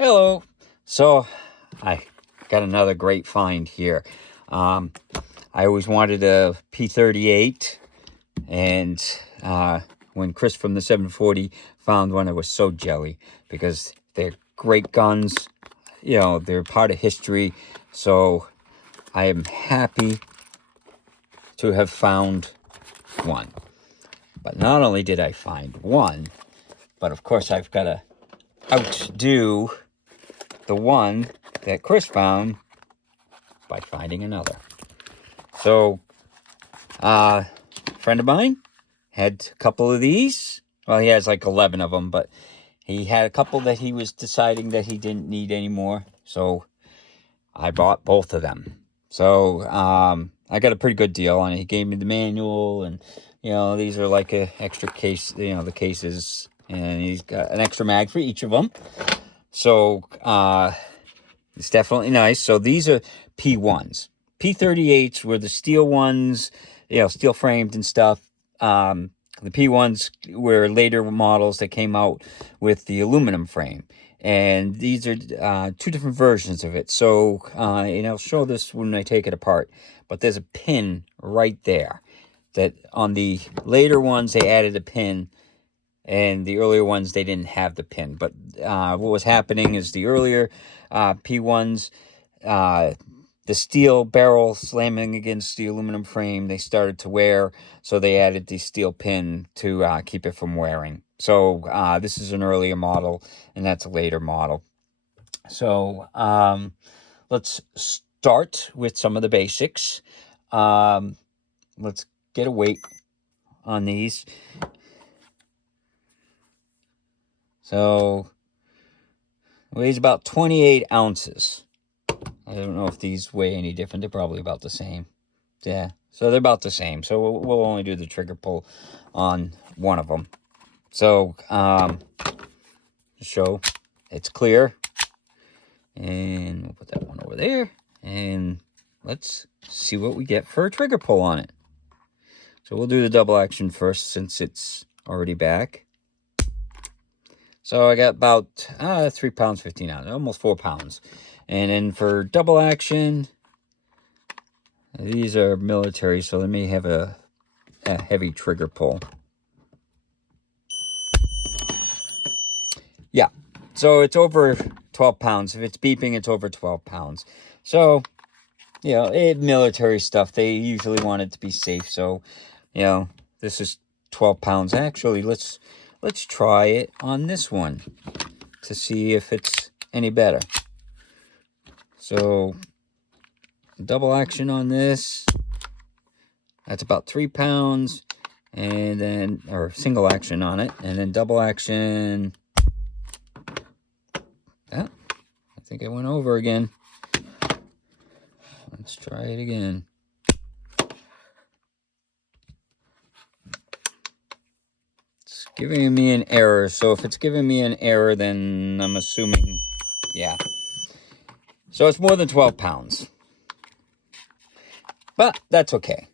Hello. So I got another great find here. I always wanted a P38, and when Chris from the 740 found one, I was so jelly because they're great guns. You know, they're part of history. So I am happy to have found one. But not only did I find one, but of course I've got to outdo the one that Chris found by finding another. So, a friend of mine had a couple of these. Well, he has like 11 of them, but he had a couple that he was deciding that he didn't need anymore. So, I bought both of them. So, I got a pretty good deal on it. He gave me the manual, and, these are like a extra case, the cases, and he's got an extra mag for each of them. So, it's definitely nice. So these are P1s. P38s were the steel ones, steel framed and stuff. The P1s were later models that came out with the aluminum frame. And these are two different versions of it. So, and I'll show this when I take it apart. But there's a pin right there. That on the later ones, they added a pin. And the earlier ones, they didn't have the pin. But what was happening is the earlier P1s, the steel barrel slamming against the aluminum frame, they started to wear. So they added the steel pin to keep it from wearing. So this is an earlier model, and that's a later model. So let's start with some of the basics. Let's get a weight on these. So, it weighs about 28 ounces. I don't know if these weigh any different. They're probably about the same. Yeah, so they're about the same. So, we'll only do the trigger pull on one of them. So, show it's clear. And we'll put that one over there. And let's see what we get for a trigger pull on it. So, we'll do the double action first since it's already back. So I got about 3 pounds, 15 ounces, almost 4 pounds. And then for double action, these are military, so they may have a heavy trigger pull. Yeah, so it's over 12 pounds. If it's beeping, it's over 12 pounds. So, military stuff, they usually want it to be safe. So, this is 12 pounds. Actually, let's try it on this one to see if it's any better. So, double action on this, that's about 3 pounds, and then, or single action on it, and then double action, I think it went over again. Let's try it again. It's giving me an error, so if it's giving me an error, then I'm assuming, yeah. So it's more than 12 pounds. But that's okay.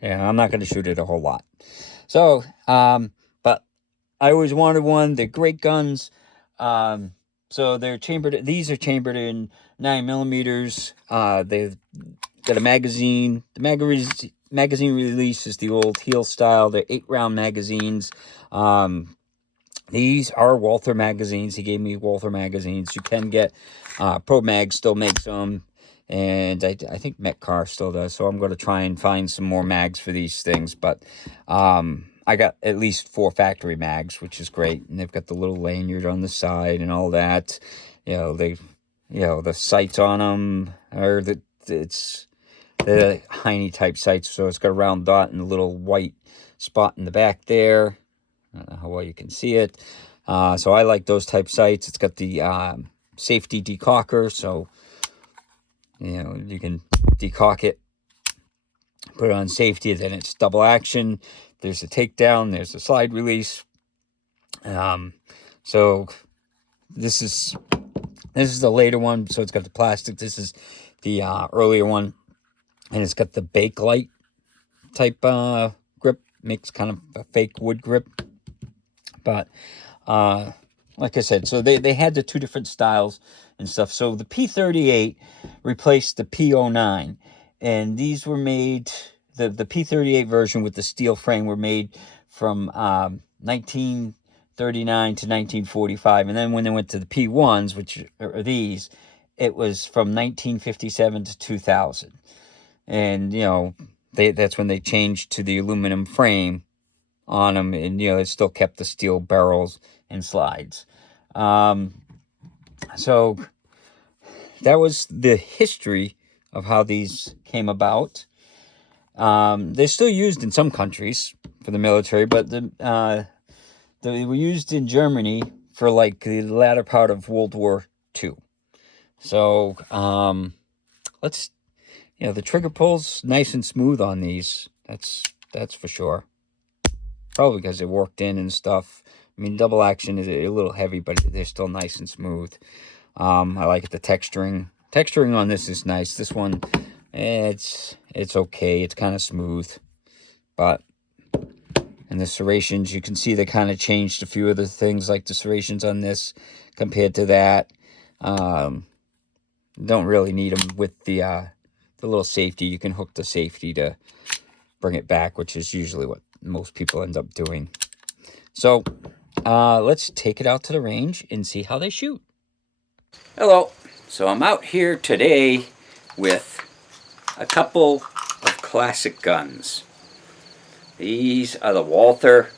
Yeah, I'm not going to shoot it a whole lot. So, but I always wanted one. They're great guns. So they're chambered. These are chambered in 9mm. They've got a magazine. The magazine release is the old heel style. They're 8-round magazines. These are Walther magazines. He gave me Walther magazines. You can get Pro Mag still makes them. And I think Metcar still does. So I'm going to try and find some more mags for these things. But I got at least 4 factory mags, which is great. And they've got the little lanyard on the side and all that. The sights on them are the Heine type sights. So it's got a round dot and a little white spot in the back there. I don't know how well you can see it. So I like those type sights. It's got the safety decocker. So you can decock it, put it on safety, then it's double action. There's a takedown, there's a slide release. So this is the later one, so it's got the plastic. This is the earlier one, and it's got the Bakelite type grip. Makes kind of a fake wood grip. But like I said, so they had the two different styles and stuff. So the P38 replaced the P09, and these were made, the P38 version with the steel frame were made from 1939 to 1945, and then when they went to the P1s, which are these, it was from 1957 to 2000. And that's when they changed to the aluminum frame on them, and it still kept the steel barrels and slides. So that was the history of how these came about. They're still used in some countries for the military, but they were used in Germany for like the latter part of World War II. So the trigger pull's nice and smooth on these. That's for sure. Probably because it worked in and stuff. I mean, double action is a little heavy, but they're still nice and smooth. I like the texturing. Texturing on this is nice. This one, it's okay. It's kind of smooth. But in the serrations, you can see they kind of changed a few of the things, like the serrations on this compared to that. Don't really need them with the little safety. You can hook the safety to bring it back, which is usually what most people end up doing. So let's take it out to the range and see how they shoot. Hello. So I'm out here today with a couple of classic guns. These are the Walther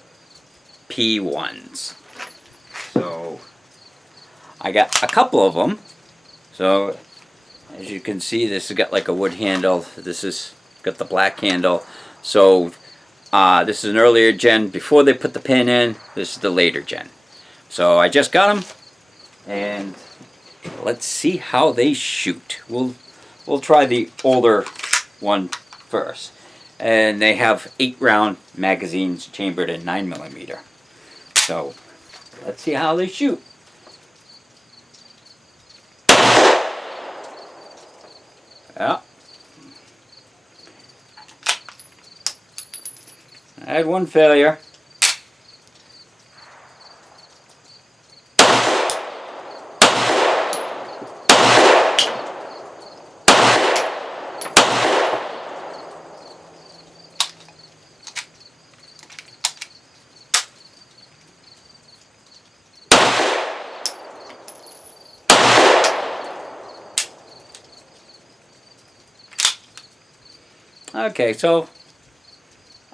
P1s. So I got a couple of them. So as you can see, this has got like a wood handle. This has got the black handle. So this is an earlier gen before they put the pin in. This is the later gen. So I just got them, and let's see how they shoot. We'll try the older one first. And they have 8-round magazines chambered in 9mm. So let's see how they shoot. Yeah. I had one failure. Okay, so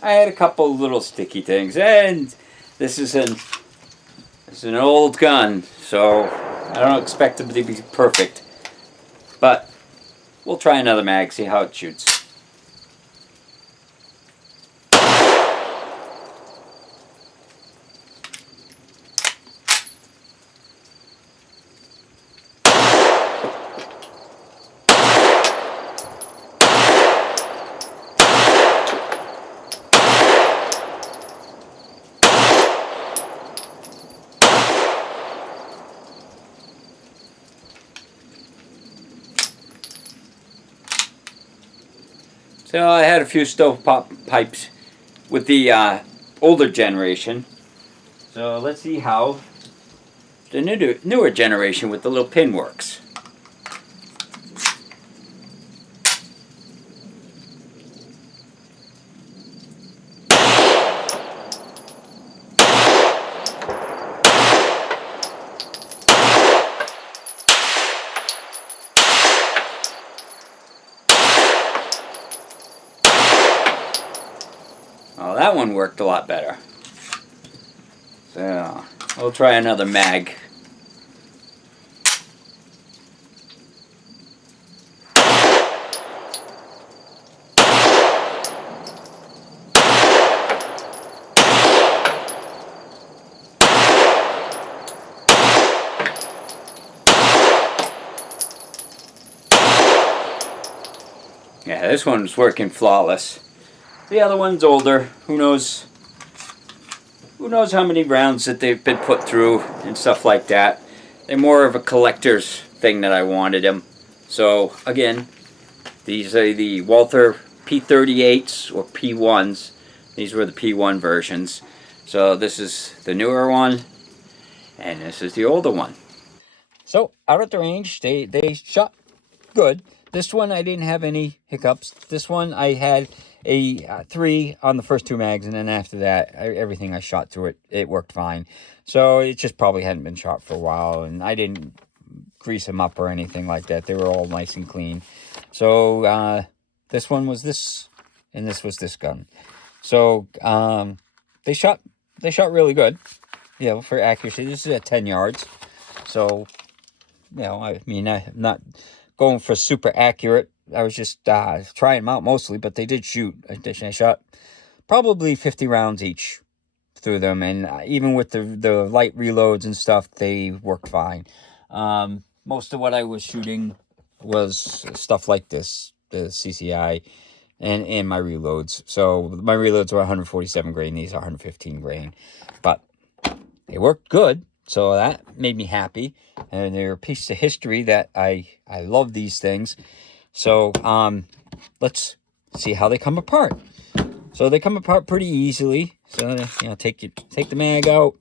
I had a couple little sticky things, and this is an old gun, so I don't expect them to be perfect. But we'll try another mag, see how it shoots. So I had a few stovetop pipes with the older generation. So let's see how the newer generation with the little pin works. Well, that one worked a lot better. So, we'll try another mag. Yeah, this one's working flawless. The other one's older. Who knows how many rounds that they've been put through and stuff like that. They're more of a collector's thing that I wanted them. So again, these are the Walther P38s or P1s. These were the P1 versions. So this is the newer one. And this is the older one. So out at the range, they shot good. This one I didn't have any hiccups. This one I had a 3 on the first 2 mags, and then after that, everything I shot through it worked fine. So it just probably hadn't been shot for a while, and I didn't grease them up or anything like that. They were all nice and clean. So this one was this, and this was this gun. So they shot really good, you know, for accuracy. This is at 10 yards. So, you know, I mean, I'm not going for super accurate. I was just trying them out mostly, but they did shoot. I shot probably 50 rounds each through them, and even with the light reloads and stuff, they worked fine. Most of what I was shooting was stuff like this, the CCI, and my reloads. So my reloads were 147 grain, these are 115 grain, but they worked good. So that made me happy, and they're a piece of history that I love these things. So let's see how they come apart. So they come apart pretty easily. So, you know, take the mag out,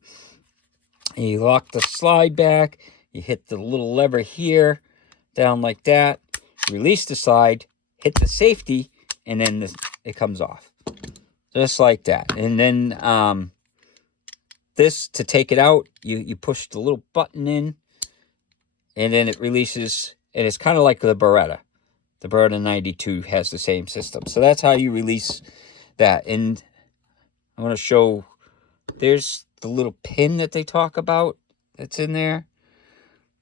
you lock the slide back, you hit the little lever here, down like that, release the slide, hit the safety, and then it comes off. Just like that. And then this, to take it out, you push the little button in, and then it releases, and it's kind of like the Beretta. The Beretta 92 has the same system. So that's how you release that. And I want to show, there's the little pin that they talk about that's in there.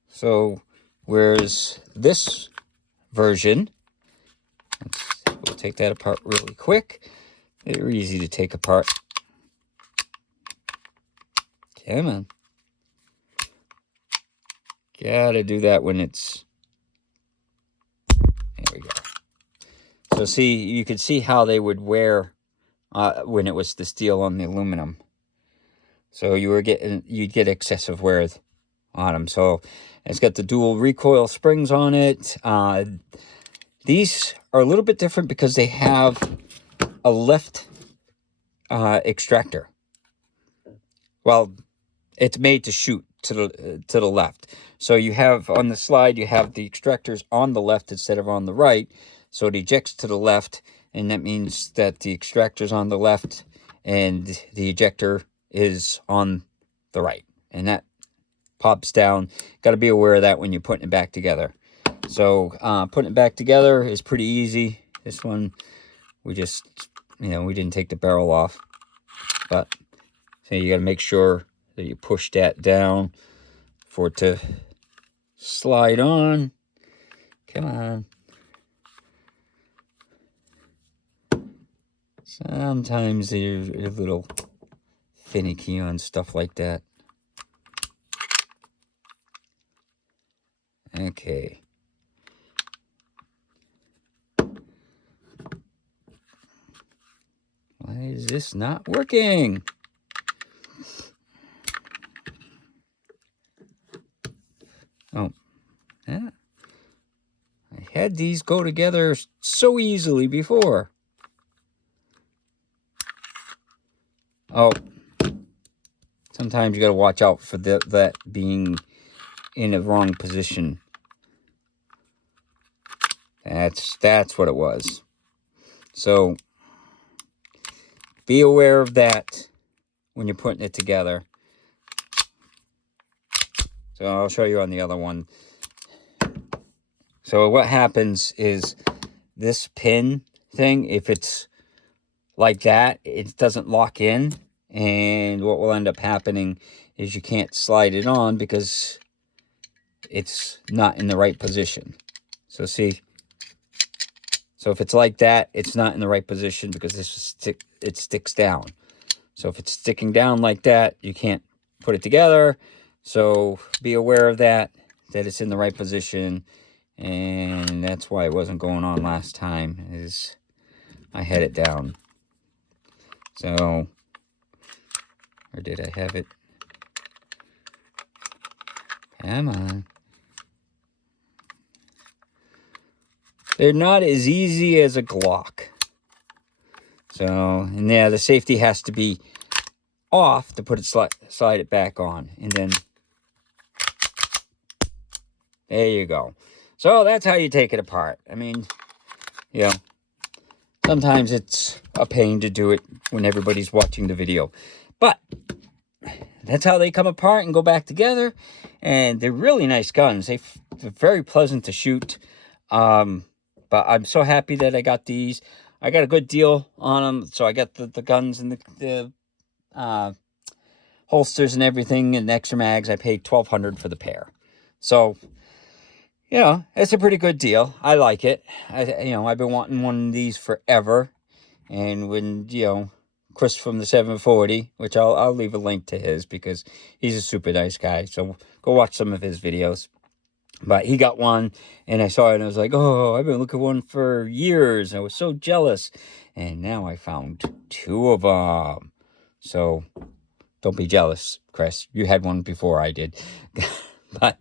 So whereas this version, we'll take that apart really quick. They're easy to take apart. Come on. Gotta do that when it's... There we go. So see, you could see how they would wear when it was the steel on the aluminum. So you'd get excessive wear on them. So it's got the dual recoil springs on it. These are a little bit different because they have a left extractor. Well, it's made to shoot to the left. So you have on the slide, you have the extractors on the left instead of on the right. So it ejects to the left, and that means that the extractor's on the left and the ejector is on the right. And that pops down. Got to be aware of that when you're putting it back together. So putting it back together is pretty easy. This one, we just, you know, we didn't take the barrel off. But so you got to make sure that you push that down for it to slide on. Come on. Sometimes they're a little finicky on stuff like that. Okay. Why is this not working? Oh, yeah. I had these go together so easily before. Oh, sometimes you got to watch out for that being in the wrong position. That's what it was. So be aware of that when you're putting it together. So I'll show you on the other one. So what happens is this pin thing, if it's like that, it doesn't lock in. And what will end up happening is you can't slide it on because it's not in the right position. So see, so if it's like that, it's not in the right position because it sticks down. So if it's sticking down like that, you can't put it together. So be aware of that it's in the right position. And that's why it wasn't going on last time, is I had it down. So, or did I have it? Come on. They're not as easy as a Glock. So, and yeah, the safety has to be off to put it slide it back on. And then There you go. So that's how you take it apart. I mean, you know, sometimes it's a pain to do it when everybody's watching the video. But that's how they come apart and go back together. And they're really nice guns. They're very pleasant to shoot. But I'm so happy that I got these. I got a good deal on them. So I got the guns and the holsters and everything and extra mags. I paid $1,200 for the pair. So, you know, it's a pretty good deal. I like it. I've been wanting one of these forever. And when, Chris from the 740, which I'll leave a link to his because he's a super nice guy. So go watch some of his videos. But he got one, and I saw it, and I was like, oh, I've been looking for one for years. I was so jealous. And now I found 2 of them. So don't be jealous, Chris. You had one before I did. But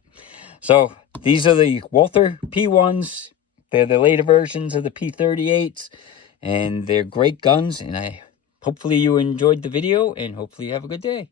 so these are the Walther P1s. They're the later versions of the P38s. And they're great guns, and hopefully you enjoyed the video, and hopefully you have a good day.